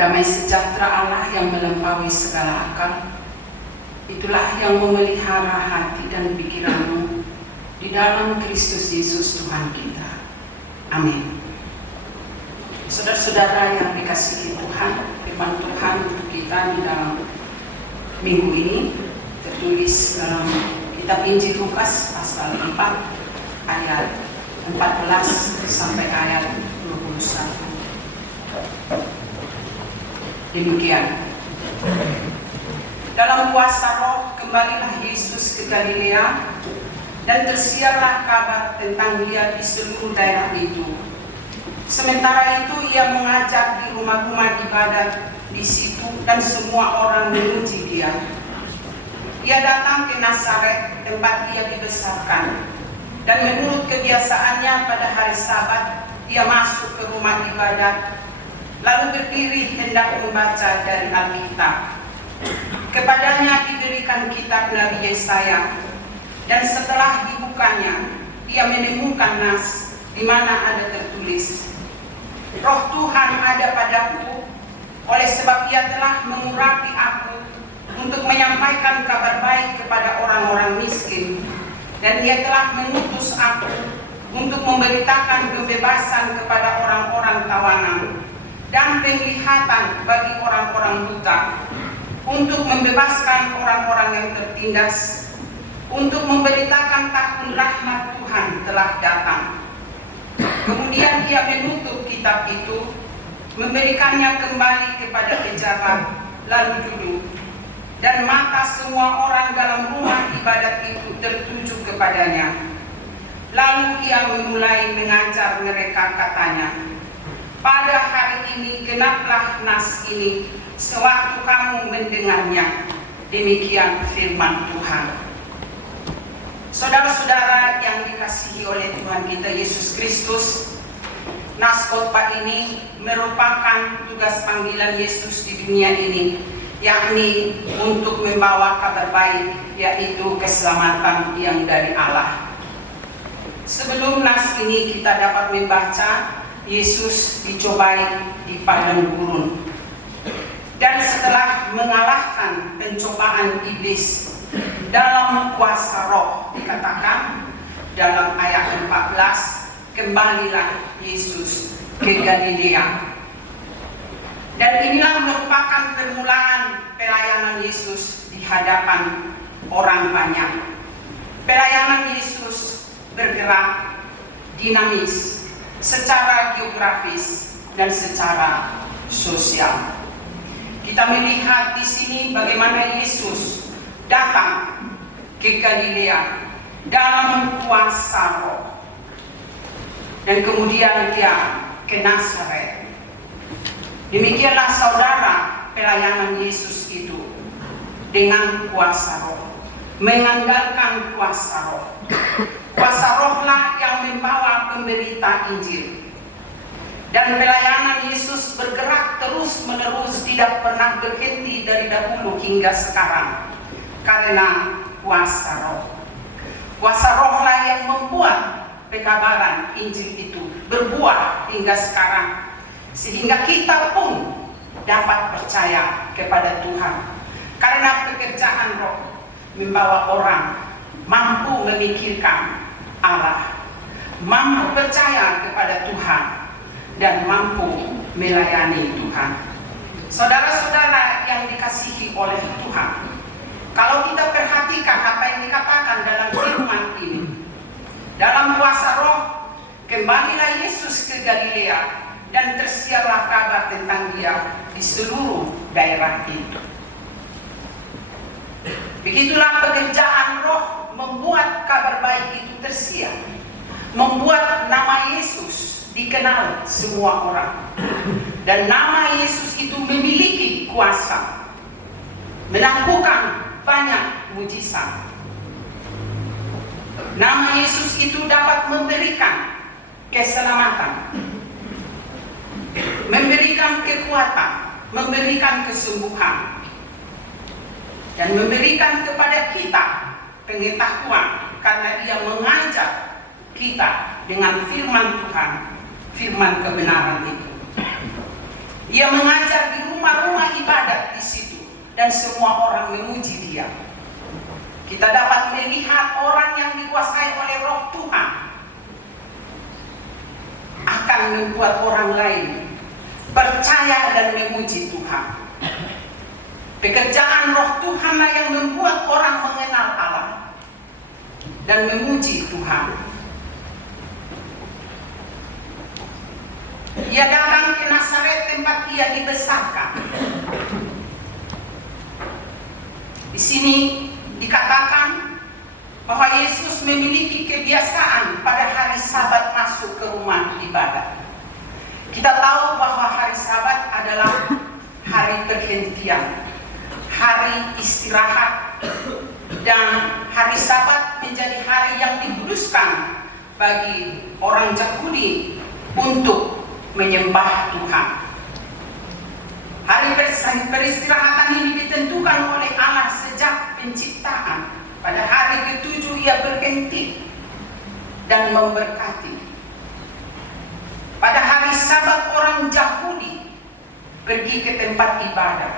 Damai sejahtera Allah yang melampaui segala akal, itulah yang memelihara hati dan pikiranmu di dalam Kristus Yesus Tuhan kita. Amin. Saudara-saudara yang dikasihi Tuhan, firman Tuhan untuk kita di dalam minggu ini tertulis dalam kitab Injil Lukas pasal 4 ayat 14 sampai ayat 21. Demikian. Dalam kuasa Roh kembalilah Yesus ke Galilea dan tersiarlah kabar tentang Dia di seluruh daerah itu. Sementara itu Ia mengajar di rumah-rumah ibadat di situ dan semua orang memuji Dia. Ia datang ke Nazaret tempat Ia dibesarkan, dan menurut kebiasaannya pada hari Sabat Ia masuk ke rumah ibadat lalu berdiri hendak membaca dari Alkitab. Kepadanya diberikan kitab Nabi Yesaya, dan setelah dibukanya, ia menemukan nas di mana ada tertulis, Roh Tuhan ada padaku, oleh sebab Ia telah mengurapi aku untuk menyampaikan kabar baik kepada orang-orang miskin, dan Ia telah mengutus aku untuk memberitakan kebebasan kepada orang-orang tawanan dan penglihatan bagi orang-orang buta, untuk membebaskan orang-orang yang tertindas, untuk memberitakan tahun rahmat Tuhan telah datang. Kemudian Ia menutup kitab itu, memberikannya kembali kepada pejabat, lalu duduk, dan mata semua orang dalam rumah ibadat itu tertuju kepadanya. Lalu Ia memulai mengajar mereka, katanya, pada hari ini genaplah nas ini sewaktu kamu mendengarnya. Demikian firman Tuhan. Saudara-saudara yang dikasihi oleh Tuhan kita Yesus Kristus, nas khotbah ini merupakan tugas panggilan Yesus di dunia ini, yakni untuk membawa kabar baik, yaitu keselamatan yang dari Allah. Sebelum nas ini kita dapat membaca, Yesus dicobai di padang gurun, dan setelah mengalahkan pencobaan iblis dalam kuasa Roh, dikatakan dalam ayat 14, kembalilah Yesus ke Galilea. Dan inilah merupakan permulaan pelayanan Yesus di hadapan orang banyak. Pelayanan Yesus bergerak dinamis secara geografis dan secara sosial. Kita melihat di sini bagaimana Yesus datang ke Galilea dalam kuasa Roh, dan kemudian Dia ke Nazaret. Demikianlah saudara pelayanan Yesus itu dengan kuasa Roh, mengandalkan kuasa Roh. Kuasa Rohlah yang membawa pemberita Injil. Dan pelayanan Yesus bergerak terus-menerus, tidak pernah berhenti dari dahulu hingga sekarang, karena kuasa Roh. Kuasa Rohlah yang membuat pekabaran Injil itu berbuah hingga sekarang, sehingga kita pun dapat percaya kepada Tuhan, karena pekerjaan Roh membawa orang mampu memikirkan Allah, mampu percaya kepada Tuhan, dan mampu melayani Tuhan. Saudara-saudara yang dikasihi oleh Tuhan, kalau kita perhatikan apa yang dikatakan dalam firman ini, dalam kuasa Roh kembalilah Yesus ke Galilea dan tersiarlah kabar tentang Dia di seluruh daerah itu. Begitulah pekerjaan Roh membuat kabar baik itu tersiar, membuat nama Yesus dikenal semua orang, dan nama Yesus itu memiliki kuasa melakukan banyak mujizat. Nama Yesus itu dapat memberikan keselamatan, memberikan kekuatan, memberikan kesembuhan, dan memberikan kepada kita pengetahuan, karena Dia mengajar kita dengan firman Tuhan, firman kebenaran itu. Ia mengajar di rumah-rumah ibadat di situ dan semua orang memuji Dia. Kita dapat melihat orang yang dikuasai oleh Roh Tuhan akan membuat orang lain percaya dan memuji Tuhan. Pekerjaan Roh Tuhanlah yang membuat orang mengenal Allah dan memuji Tuhan. Ia datang ke Nazaret tempat Ia dibesarkan. Di sini dikatakan bahwa Yesus memiliki kebiasaan pada hari Sabat masuk ke rumah ibadat. Kita tahu bahwa hari Sabat adalah hari perhentian, hari istirahat, dan hari Sabat menjadi hari yang dikuduskan bagi orang Yahudi untuk menyembah Tuhan. Hari peristirahatan ini ditentukan oleh Allah sejak penciptaan. Pada hari ke-7 Ia berhenti dan memberkati. Pada hari Sabat orang Yahudi pergi ke tempat ibadah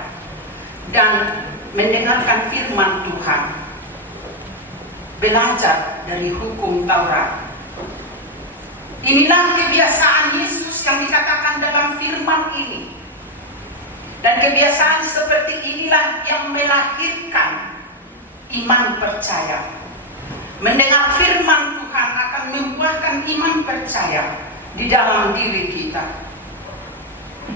dan mendengarkan firman Tuhan, belajar dari hukum Taurat. Inilah kebiasaan Yesus yang dikatakan dalam firman ini. Dan kebiasaan seperti inilah yang melahirkan iman percaya. Mendengar firman Tuhan akan membuahkan iman percaya di dalam diri kita.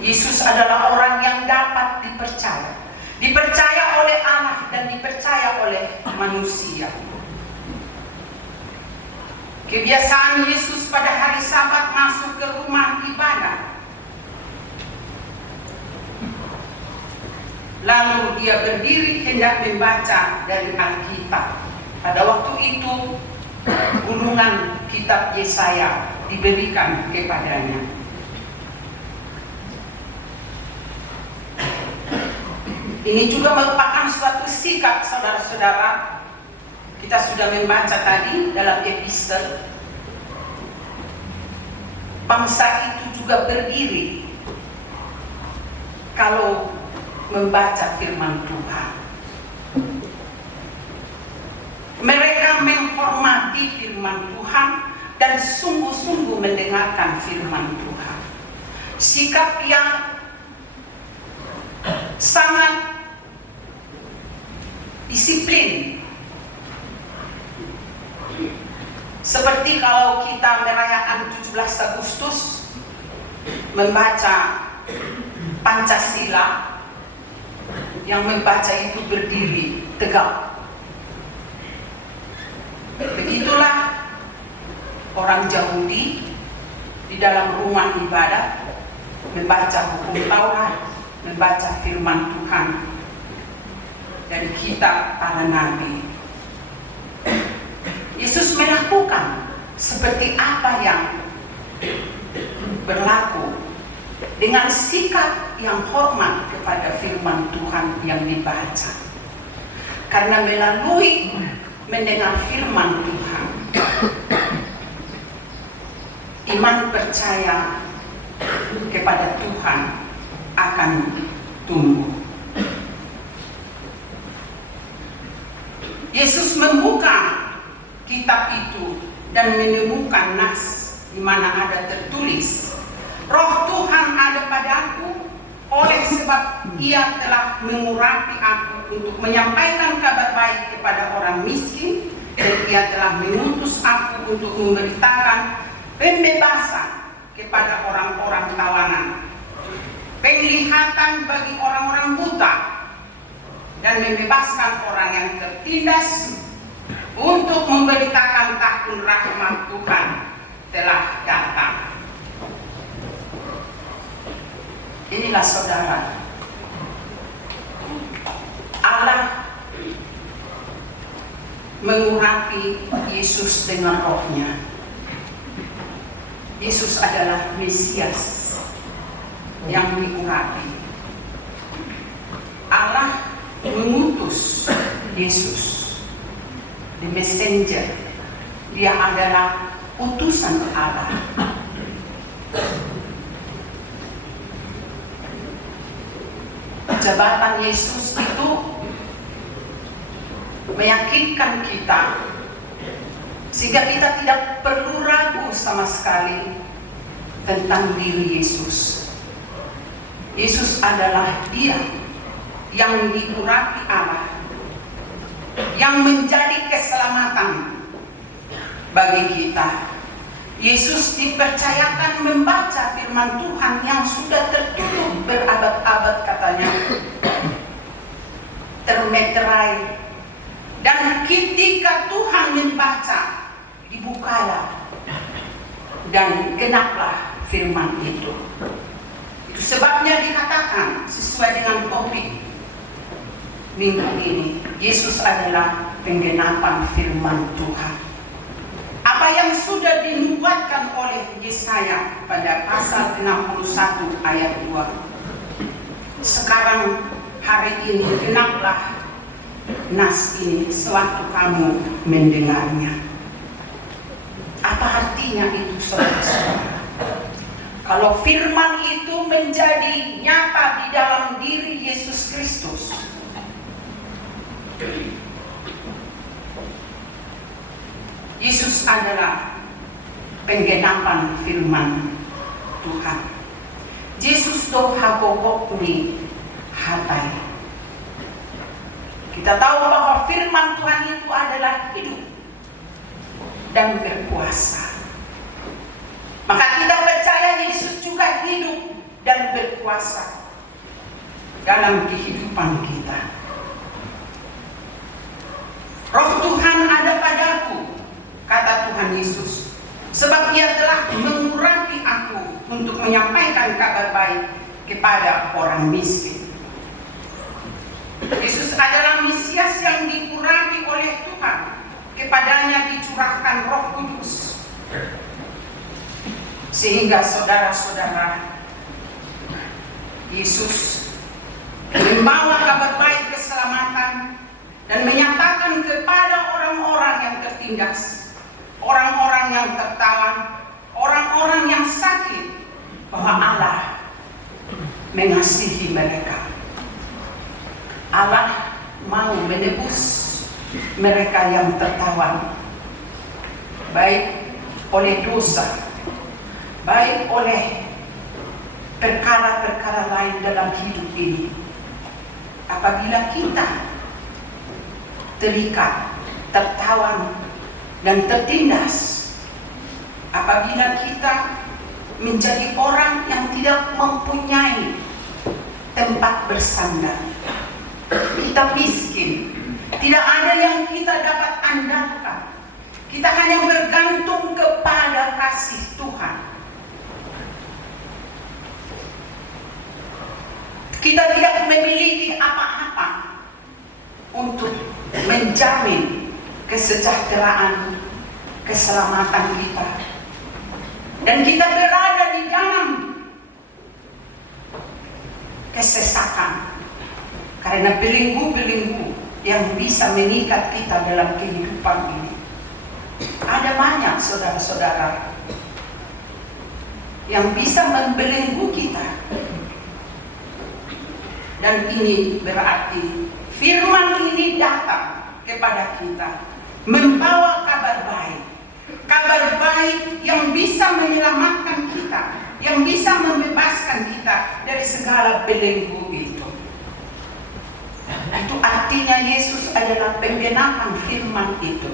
Yesus adalah orang yang dapat dipercaya. Dipercaya oleh Allah dan dipercaya oleh manusia. Kebiasaan Yesus pada hari Sabat masuk ke rumah ibadah. Lalu Dia berdiri hendak membaca dari Alkitab. Pada waktu itu gulungan kitab Yesaya diberikan kepadanya. Ini juga merupakan suatu sikap saudara-saudara. Kita sudah membaca tadi dalam epistel. Bangsa itu juga berdiri kalau membaca firman Tuhan. Mereka menghormati firman Tuhan dan sungguh-sungguh mendengarkan firman Tuhan. Sikap yang sangat disiplin. Seperti kalau kita merayakan 17 Agustus membaca Pancasila, yang membaca itu berdiri tegak. Begitulah orang Yahudi di dalam rumah ibadat membaca hukum Taurat, membaca firman Tuhan dari kitab para nabi. Yesus melakukan seperti apa yang berlaku dengan sikap yang hormat kepada firman Tuhan yang dibaca. Karena melalui mendengar firman Tuhan, iman percaya kepada Tuhan akan tumbuh. Yesus membuka kitab itu dan menemukan nas di mana ada tertulis, Roh Tuhan ada padaku, oleh sebab Ia telah mengurapi aku untuk menyampaikan kabar baik kepada orang miskin, dan Ia telah mengutus aku untuk memberitakan pembebasan kepada orang-orang tawanan, penglihatan bagi orang-orang buta, dan membebaskan orang yang tertindas, untuk memberitakan tahun rahmat Tuhan telah datang. Inilah saudara, Allah mengurapi Yesus dengan rohnya. Yesus adalah Mesias yang diurapi. Allah mengutus Yesus, the messenger. Dia adalah utusan Allah. jabatan Yesus itu meyakinkan kita, sehingga kita tidak perlu ragu sama sekali tentang diri Yesus. Yesus adalah Dia yang diurapi Allah, yang menjadi keselamatan bagi kita. Yesus dipercayakan membaca firman Tuhan yang sudah tertutup berabad-abad, katanya, termeterai. Dan ketika Tuhan membaca, dibukalah dan genaplah firman itu. Itu sebabnya dikatakan sesuai dengan topik minggu ini, Yesus adalah penggenapan firman Tuhan. Apa yang sudah dinubuatkan oleh Yesaya pada pasal 61 ayat 2. Sekarang hari ini genaplah nas ini sewaktu kamu mendengarnya. Apa artinya itu, saudara-saudara? Kalau firman itu menjadi nyata di dalam diri Yesus Kristus, Yesus adalah penggenapan firman Tuhan. Yesus do hagogok ni hatai. Kita tahu bahwa firman Tuhan itu adalah hidup dan berkuasa. Maka kita percaya Yesus juga hidup dan berkuasa dalam kehidupan kita. Roh Tuhan ada padaku, kata Tuhan Yesus, sebab Ia telah mengurapi aku untuk menyampaikan kabar baik kepada orang miskin. Yesus adalah Mesias yang diurapi oleh Tuhan, kepadanya dicurahkan Roh Kudus, sehingga saudara-saudara, Yesus membawa kabar baik keselamatan dan menyatakan kepada orang-orang yang tertindas, orang-orang yang tertawan, orang-orang yang sakit, bahwa Allah mengasihi mereka. Allah mau menebus mereka yang tertawan, baik oleh dosa, baik oleh perkara-perkara lain dalam hidup ini. Apabila kita terikat, tertawan, dan tertindas, apabila kita menjadi orang yang tidak mempunyai tempat bersandar, kita miskin, tidak ada yang kita dapat andalkan, kita hanya bergantung kepada kasih Tuhan. Kita tidak memiliki apa-apa untuk menjamin kesejahteraan, keselamatan kita. Dan kita berada di dalam kesesakan karena belenggu-belenggu yang bisa mengikat kita dalam kehidupan ini. Ada banyak saudara-saudara yang bisa membelenggu kita. Dan ini berarti firman ini datang kepada kita, membawa kabar baik. Kabar baik yang bisa menyelamatkan kita, yang bisa membebaskan kita dari segala belenggu itu. Itu artinya Yesus adalah penggenapan firman itu.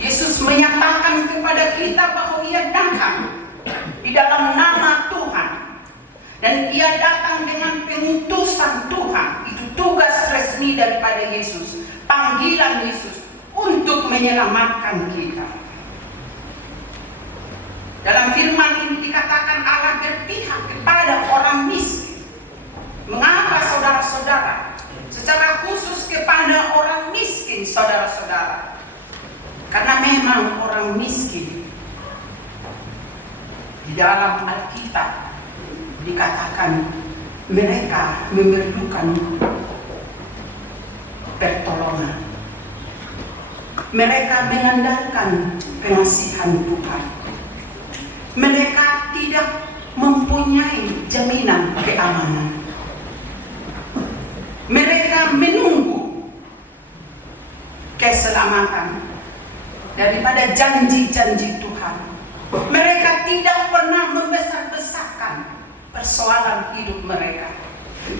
Yesus menyatakan kepada kita bahwa Ia datang di dalam nama Tuhan. Dan Ia datang dengan pengutusan Tuhan. Itu tugas resmi daripada Yesus, panggilan Yesus untuk menyelamatkan kita. Dalam firman ini dikatakan Allah berpihak kepada orang miskin. Mengapa saudara-saudara? Secara khusus kepada orang miskin, saudara-saudara. Karena memang orang miskin di dalam Alkitab dikatakan mereka memerlukan pertolongan. Mereka mengandalkan pengasihan Tuhan. Mereka tidak mempunyai jaminan keamanan. keselamatan daripada janji-janji Tuhan. Mereka tidak pernah membesar-besarkan persoalan hidup mereka,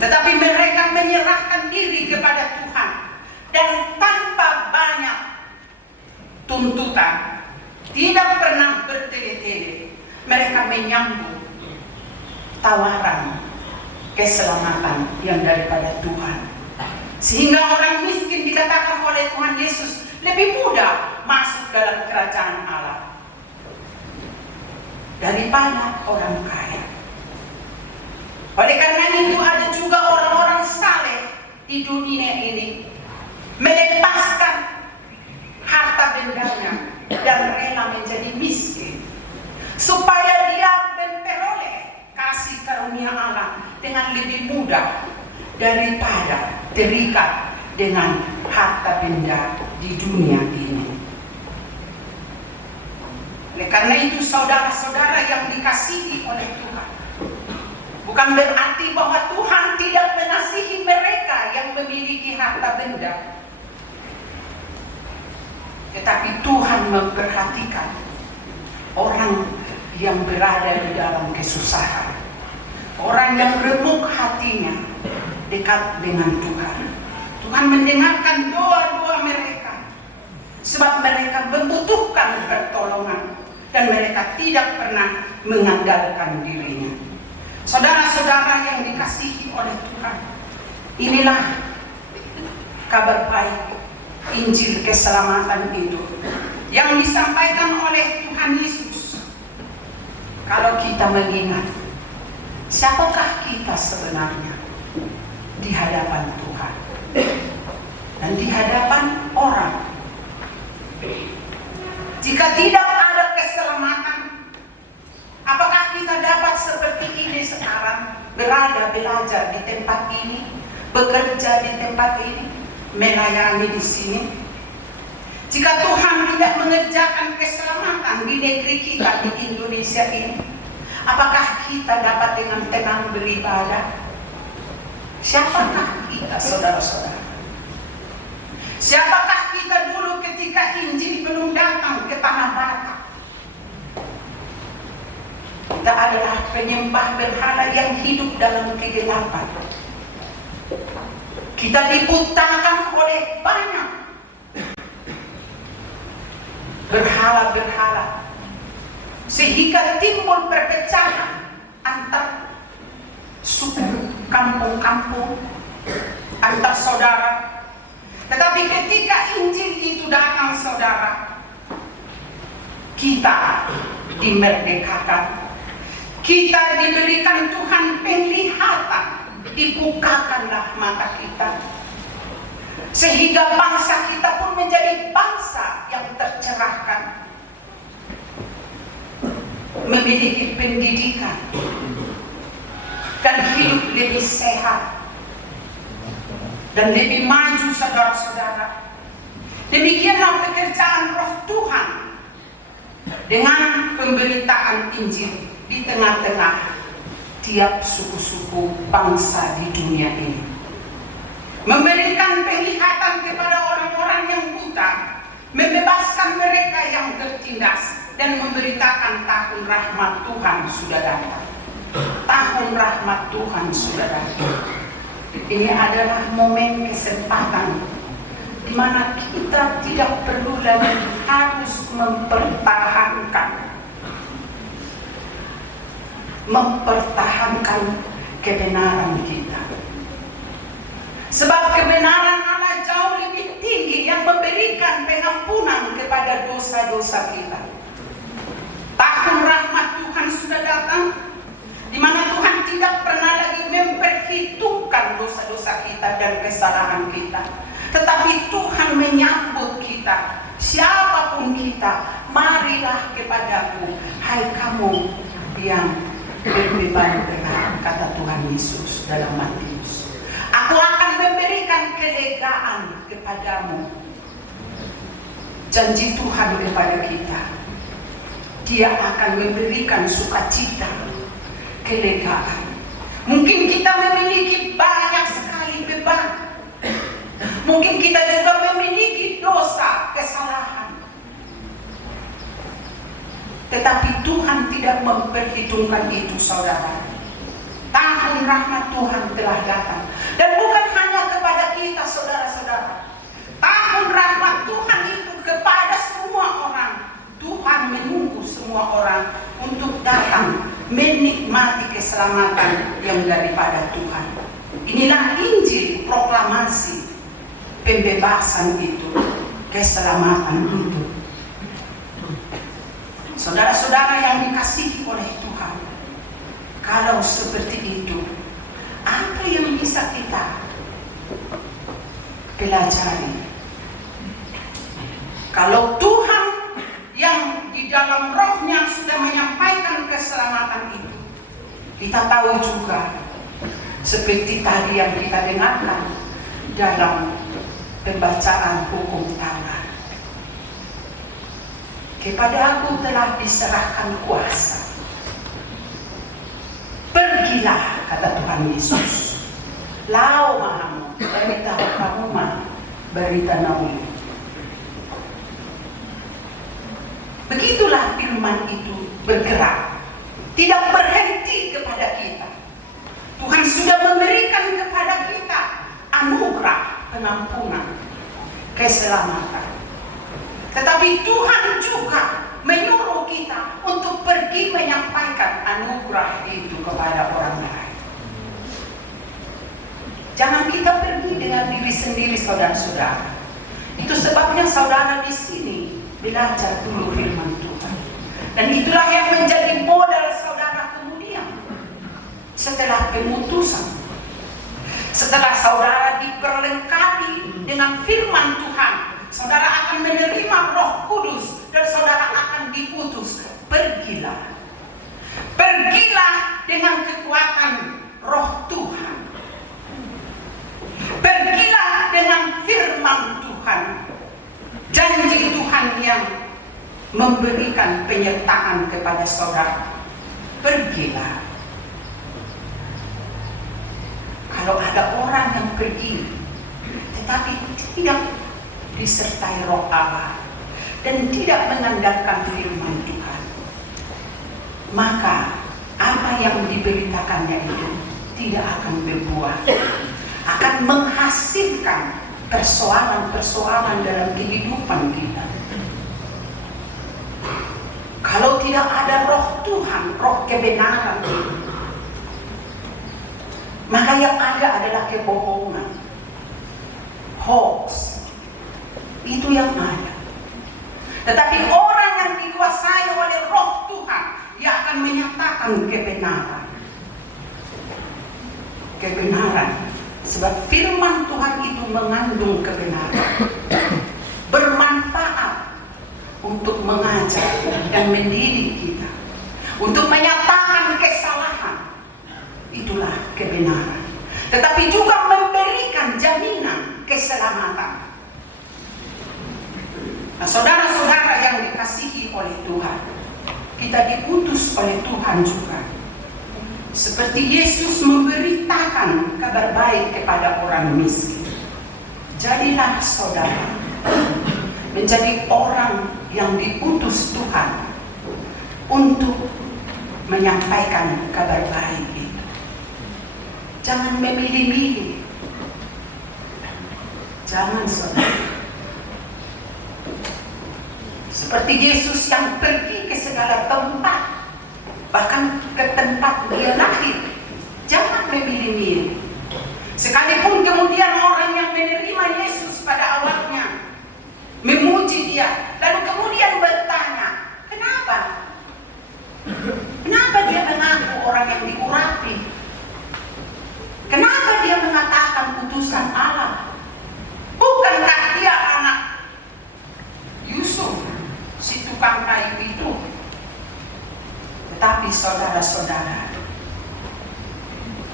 tetapi mereka menyerahkan diri kepada Tuhan, dan tanpa banyak tuntutan, tidak pernah bertele-tele, mereka menyambut tawaran keselamatan yang daripada Tuhan. Sehingga orang miskin dikatakan oleh Tuhan Yesus lebih mudah masuk dalam kerajaan Allah daripada orang kaya. Oleh karena itu ada juga orang-orang saleh di dunia ini melepaskan harta bendanya dan rela menjadi miskin supaya dia memperoleh kasih karunia Allah dengan lebih mudah daripada terikat dengan harta benda di dunia ini. Oleh karena itu saudara-saudara yang dikasihi oleh Tuhan, bukan berarti bahwa Tuhan tidak mengasihi mereka yang memiliki harta benda, tetapi Tuhan memperhatikan orang yang berada di dalam kesusahan, orang yang remuk hatinya dekat dengan Tuhan. Tuhan mendengarkan doa-doa mereka, sebab mereka membutuhkan pertolongan dan mereka tidak pernah mengandalkan dirinya. Saudara-saudara yang dikasihi oleh Tuhan, inilah kabar baik Injil keselamatan itu yang disampaikan oleh Tuhan Yesus. Kalau kita mengingat siapakah kita sebenarnya di hadapan Tuhan dan di hadapan orang. Jika tidak ada keselamatan, apakah kita dapat seperti ini sekarang, berada belajar di tempat ini, bekerja di tempat ini, melayani di sini? Jika Tuhan tidak mengerjakan keselamatan di negeri kita, di Indonesia ini, apakah kita dapat dengan tenang beribadah? Siapakah kita, saudara-saudara? Siapakah kita dulu ketika Injil belum datang ke tanah Batak? Kita adalah penyembah berhala yang hidup dalam kegelapan. Kita dibutakan oleh banyak berhala-berhala, sehingga timbul perpecahan antar suku, kampung-kampung, antar saudara. Tetapi ketika Injil itu datang, saudara, kita dimerdekakan, kita diberikan Tuhan penglihatan, dibukakanlah mata kita, sehingga bangsa kita pun menjadi bangsa yang tercerahkan, memiliki pendidikan dan hidup lebih sehat dan lebih maju, saudara-saudara. Demikianlah pekerjaan Roh Tuhan dengan pemberitaan Injil di tengah-tengah tiap suku-suku bangsa di dunia ini, memberikan penglihatan kepada orang-orang yang buta, membebaskan mereka yang tertindas, dan memberitakan tahun rahmat Tuhan sudah datang. Tahun rahmat Tuhan sudah datang. Ini adalah momen kesempatan di mana kita tidak perlu lagi harus mempertahankan kebenaran kita. Sebab kebenaran Allah jauh lebih tinggi, yang memberikan pengampunan kepada dosa-dosa kita. Tahun rahmat Tuhan sudah datang, di mana Tuhan tidak pernah lagi memperhitungkan dosa-dosa kita dan kesalahan kita, tetapi Tuhan menyambut kita, siapapun kita. Marilah kepadaku, hai kamu yang berbeban berat, kata Tuhan Yesus dalam Matius. Aku akan memberikan kelegaan kepadamu. Janji Tuhan kepada kita, Dia akan memberikan sukacita, kelegaan. Mungkin kita memiliki banyak sekali beban. Mungkin kita juga memiliki dosa, Tetapi Tuhan tidak memperhitungkan itu, saudara. Tahun rahmat Tuhan telah datang. Dan bukan hanya kepada kita, saudara-saudara. Tahun rahmat Tuhan itu kepada semua orang. Tuhan menunggu semua orang untuk datang menikmati keselamatan yang daripada Tuhan. Inilah Injil, proklamasi pembebasan itu, keselamatan itu. Saudara-saudara yang dikasihi oleh Tuhan, kalau seperti itu, apa yang bisa kita pelajari? Kalau Tuhan yang di dalam rohnya sudah menyampaikan keselamatan itu, kita tahu juga seperti tadi yang kita dengarkan dalam pembacaan hukum Taurat. Kepada aku telah diserahkan kuasa. Pergilah, kata Tuhan Yesus. Lau mahamu, berita kamu mah, berita naum. Begitulah firman itu bergerak, tidak berhenti kepada kita. Tuhan sudah memberikan kepada kita anugerah pengampunan, keselamatan. Tetapi Tuhan juga menyuruh kita untuk pergi menyampaikan anugerah itu kepada orang lain. Jangan kita pergi dengan diri sendiri, saudara-saudara. Itu sebabnya saudara di sini belajar dulu firman Tuhan. Dan itulah yang menjadi modal saudara kemudian. Setelah pemutusan, setelah saudara diperlengkapi dengan firman Tuhan, saudara akan menerima Roh Kudus dan saudara akan diputus. Pergilah. Pergilah dengan kekuatan Roh Tuhan. Pergilah dengan firman Tuhan. Janji Tuhan yang memberikan penyertaan kepada saudara. Pergilah. Kalau ada orang yang pergi tetapi tidak disertai Roh Allah dan tidak mengandalkan firman Tuhan, maka apa yang diberitakannya itu tidak akan berbuah, akan menghasilkan persoalan-persoalan dalam kehidupan kita. Kalau tidak ada Roh Tuhan, Roh kebenaran, maka yang ada adalah kebohongan, hoax. Itu yang ada. Tetapi orang yang dikuasai oleh Roh Tuhan, dia akan menyatakan kebenaran. Kebenaran. Sebab firman Tuhan itu mengandung kebenaran. Bermanfaat untuk mengajar dan mendidik kita. Untuk menyatakan kesalahan. Itulah kebenaran. Tetapi juga memberikan jaminan keselamatan. Nah, saudara-saudara yang dikasihi oleh Tuhan, kita diutus oleh Tuhan juga. Seperti Yesus memberitakan kabar baik kepada orang miskin. Jadilah saudara menjadi orang yang diutus Tuhan untuk menyampaikan kabar baik itu. Jangan memilih-milih. Jangan, saudara. Seperti Yesus yang pergi ke segala tempat, bahkan ke tempat dia lahir. Jangan memilih-milih. Sekalipun kemudian orang yang menerima Yesus pada awalnya memuji dia, lalu kemudian bertanya, kenapa? Kenapa dia mengaku orang yang diurapi? Kenapa dia mengatakan putusan Allah? Bukankah dia anak Yusuf, si tukang kayu itu? Tetapi saudara-saudara,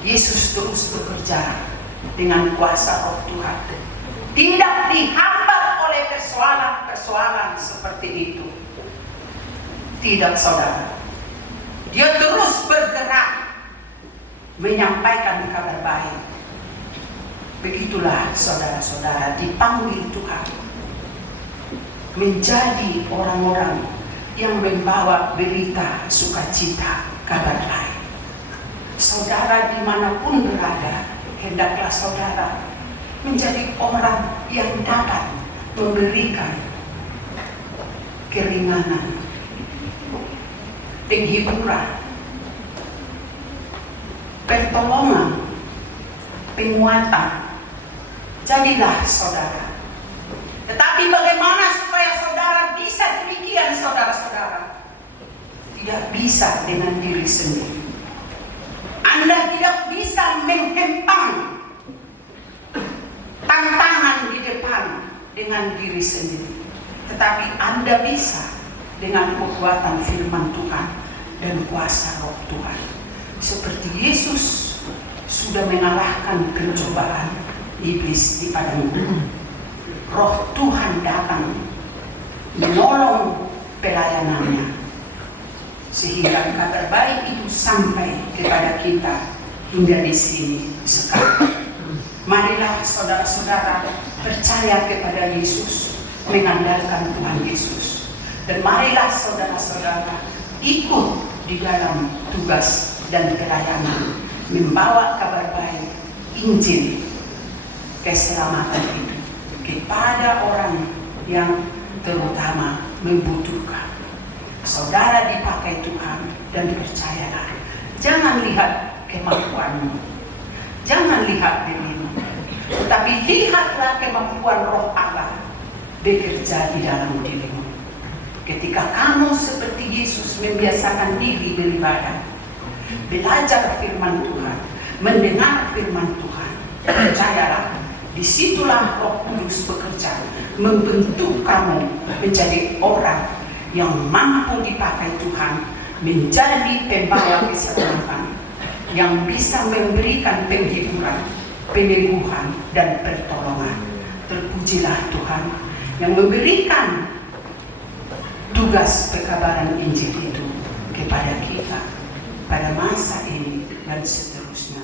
Yesus terus bekerja dengan kuasa Roh Tuhan. Tidak dihambat oleh persoalan-persoalan seperti itu. Tidak, saudara. Dia terus bergerak menyampaikan kabar baik. Begitulah saudara-saudara dipanggil Tuhan menjadi orang-orang yang membawa berita sukacita, kabar baik. Saudara dimanapun berada, hendaklah saudara menjadi orang yang dapat memberikan keringanan, penghiburan, pertolongan, penguatan. Jadilah saudara. Tetapi bagaimana supaya saudara bisa demikian, saudara-saudara? Tidak bisa dengan diri sendiri. Anda tidak bisa menghempang tantangan di depan dengan diri sendiri. Tetapi Anda bisa dengan kekuatan firman Tuhan dan kuasa Roh Tuhan. Seperti Yesus sudah mengalahkan pencobaan iblis di padang gurun. Roh Tuhan datang menolong pelayanannya, sehingga kabar baik itu sampai kepada kita hingga di sini sekarang. Marilah saudara-saudara percaya kepada Yesus, mengandalkan Tuhan Yesus. Dan marilah saudara-saudara ikut di dalam tugas dan pelayanan, membawa kabar baik Injil keselamatan itu kepada orang yang terutama membutuhkan. Saudara dipakai Tuhan dan percayalah. Jangan lihat kemampuanmu, jangan lihat dirimu, tetapi lihatlah kemampuan Roh Allah bekerja di dalam dirimu. Ketika kamu seperti Yesus membiasakan diri beribadah, belajar firman Tuhan, mendengar firman Tuhan, percayalah, disitulah Roh Kudus bekerja, membentuk kamu menjadi orang yang mampu dipakai Tuhan, menjadi pembawa keselamatan, yang bisa memberikan penghiburan, penyembuhan, dan pertolongan. Terpujilah Tuhan yang memberikan tugas pekabaran Injil itu kepada kita pada masa ini dan seterusnya.